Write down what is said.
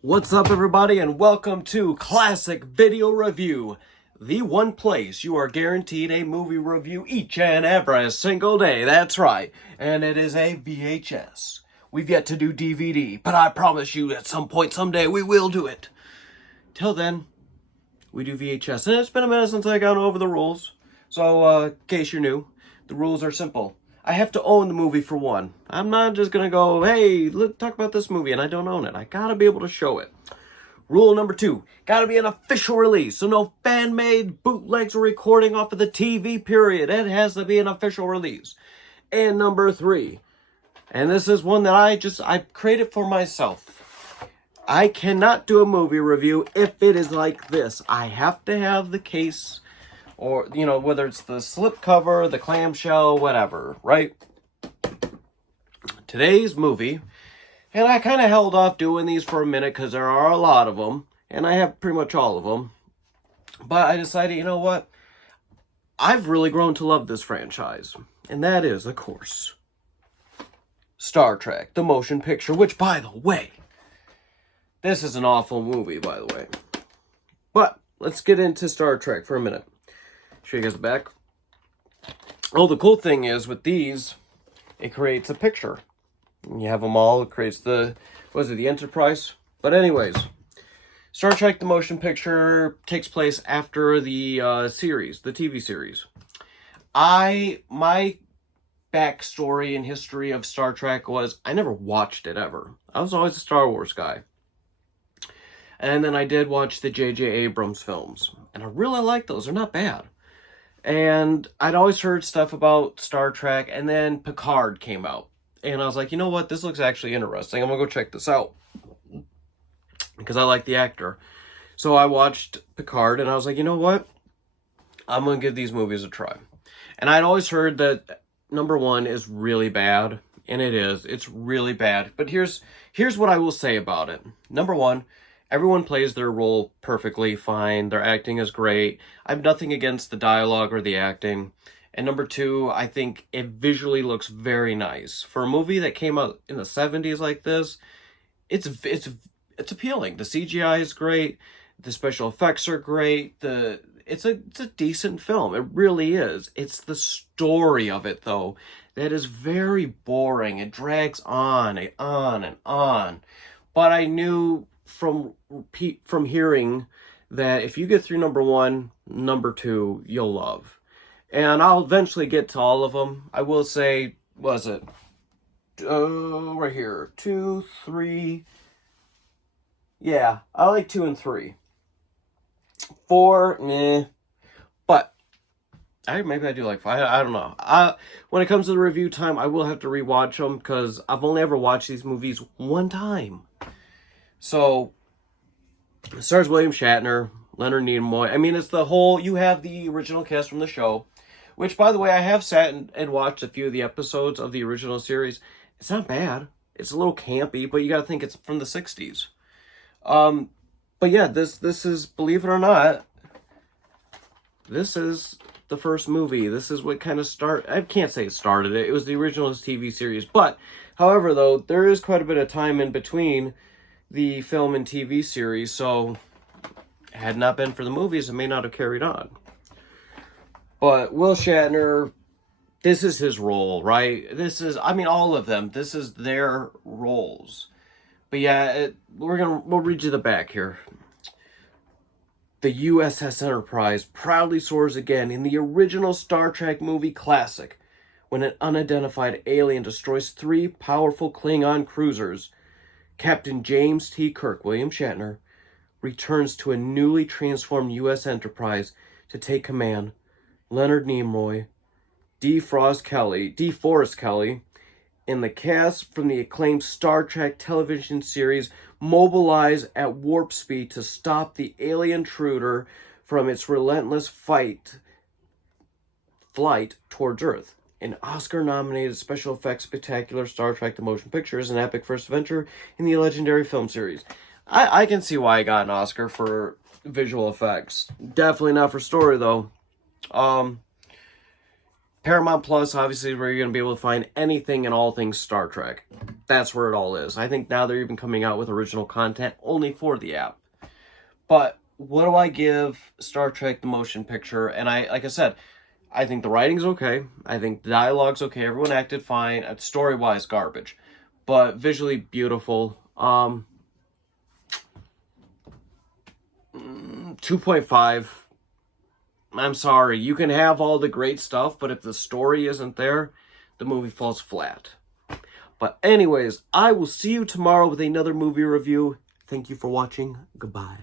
What's up, everybody, and welcome to Classic Video Review, the one place you are guaranteed a movie review each and every single day. That's right, and it is a VHS. We've yet to do DVD, but I promise you at some point someday we will do it. Till then, we do VHS, and it's been a minute since I gone over the rules. So, in case you're new, the rules are simple. I have to own the movie for one. I'm not just gonna go, hey, let's talk about this movie, and I don't own it. I gotta be able to show it. Rule number 2, gotta be an official release, so no fan-made bootlegs or recording off of the TV period. It has to be an official release. And number 3, and this is one that I created for myself. I cannot do a movie review if it is like this. I have to have the case, or, you know, whether it's the slipcover, the clamshell, whatever, right? Today's movie, and I kind of held off doing these for a minute because there are a lot of them, and I have pretty much all of them. But I decided, you know what? I've really grown to love this franchise, and that is, of course, Star Trek, the motion picture, which, by the way, this is an awful movie, by the way. But let's get into Star Trek for a minute. Show you guys the back. Oh, the cool thing is with these, it creates a picture. You have them all. It creates the, the Enterprise? But anyways, Star Trek, the motion picture, takes place after the series, the TV series. My backstory and history of Star Trek was I never watched it ever. I was always a Star Wars guy. And then I did watch the J.J. Abrams films. And I really like those. They're not bad. And I'd always heard stuff about Star Trek, and then Picard came out. And I was like, you know what? This looks actually interesting. I'm going to go check this out. Because I like the actor. So I watched Picard, and I was like, you know what? I'm going to give these movies a try. And I'd always heard that number 1 is really bad. And it is. It's really bad. But here's what I will say about it. Number 1, everyone plays their role perfectly fine. Their acting is great. I have nothing against the dialogue or the acting. And number 2, I think it visually looks very nice. For a movie that came out in the 70s like this, it's appealing. The CGI is great. The special effects are great. It's a decent film. It really is. It's the story of it, though, that is very boring. It drags on and on and on. But I knew from hearing that if you get through number 1, number 2 you'll love, and I'll eventually get to all of them. I will say, was it right here, 2, 3, yeah, I like 2 and 3. 4, meh, but maybe I do like 5. I don't know. When it comes to the review time, I will have to rewatch them because I've only ever watched these movies one time. So, it stars William Shatner, Leonard Nimoy. I mean, it's the whole, you have the original cast from the show, which, by the way, I have sat and watched a few of the episodes of the original series. It's not bad. It's a little campy, but you gotta think it's from the 60s. But yeah, this is, believe it or not, this is the first movie. This is what kind of I can't say it started it. It was the original TV series. But, however, though, there is quite a bit of time in between the film and TV series, so had it not been for the movies, it may not have carried on. But Will Shatner, this is his role, right? All of them, this is their roles. But yeah, we'll read you the back here. The USS Enterprise proudly soars again in the original Star Trek movie classic when an unidentified alien destroys 3 powerful Klingon cruisers. Captain James T. Kirk, William Shatner, returns to a newly transformed U.S. Enterprise to take command. Leonard Nimoy, DeForest Kelly, and the cast from the acclaimed Star Trek television series mobilize at warp speed to stop the alien intruder from its relentless flight towards Earth. An Oscar-nominated special effects spectacular, Star Trek The Motion Picture is an epic first adventure in the legendary film series. I can see why I got an Oscar for visual effects. Definitely not for story, though. Paramount Plus, obviously, is where you're going to be able to find anything and all things Star Trek. That's where it all is. I think now they're even coming out with original content only for the app. But what do I give Star Trek the motion picture? And like I said, I think the writing's okay. I think the dialogue's okay. Everyone acted fine. Story-wise, garbage. But visually beautiful. 2.5. I'm sorry. You can have all the great stuff, but if the story isn't there, the movie falls flat. But anyways, I will see you tomorrow with another movie review. Thank you for watching. Goodbye.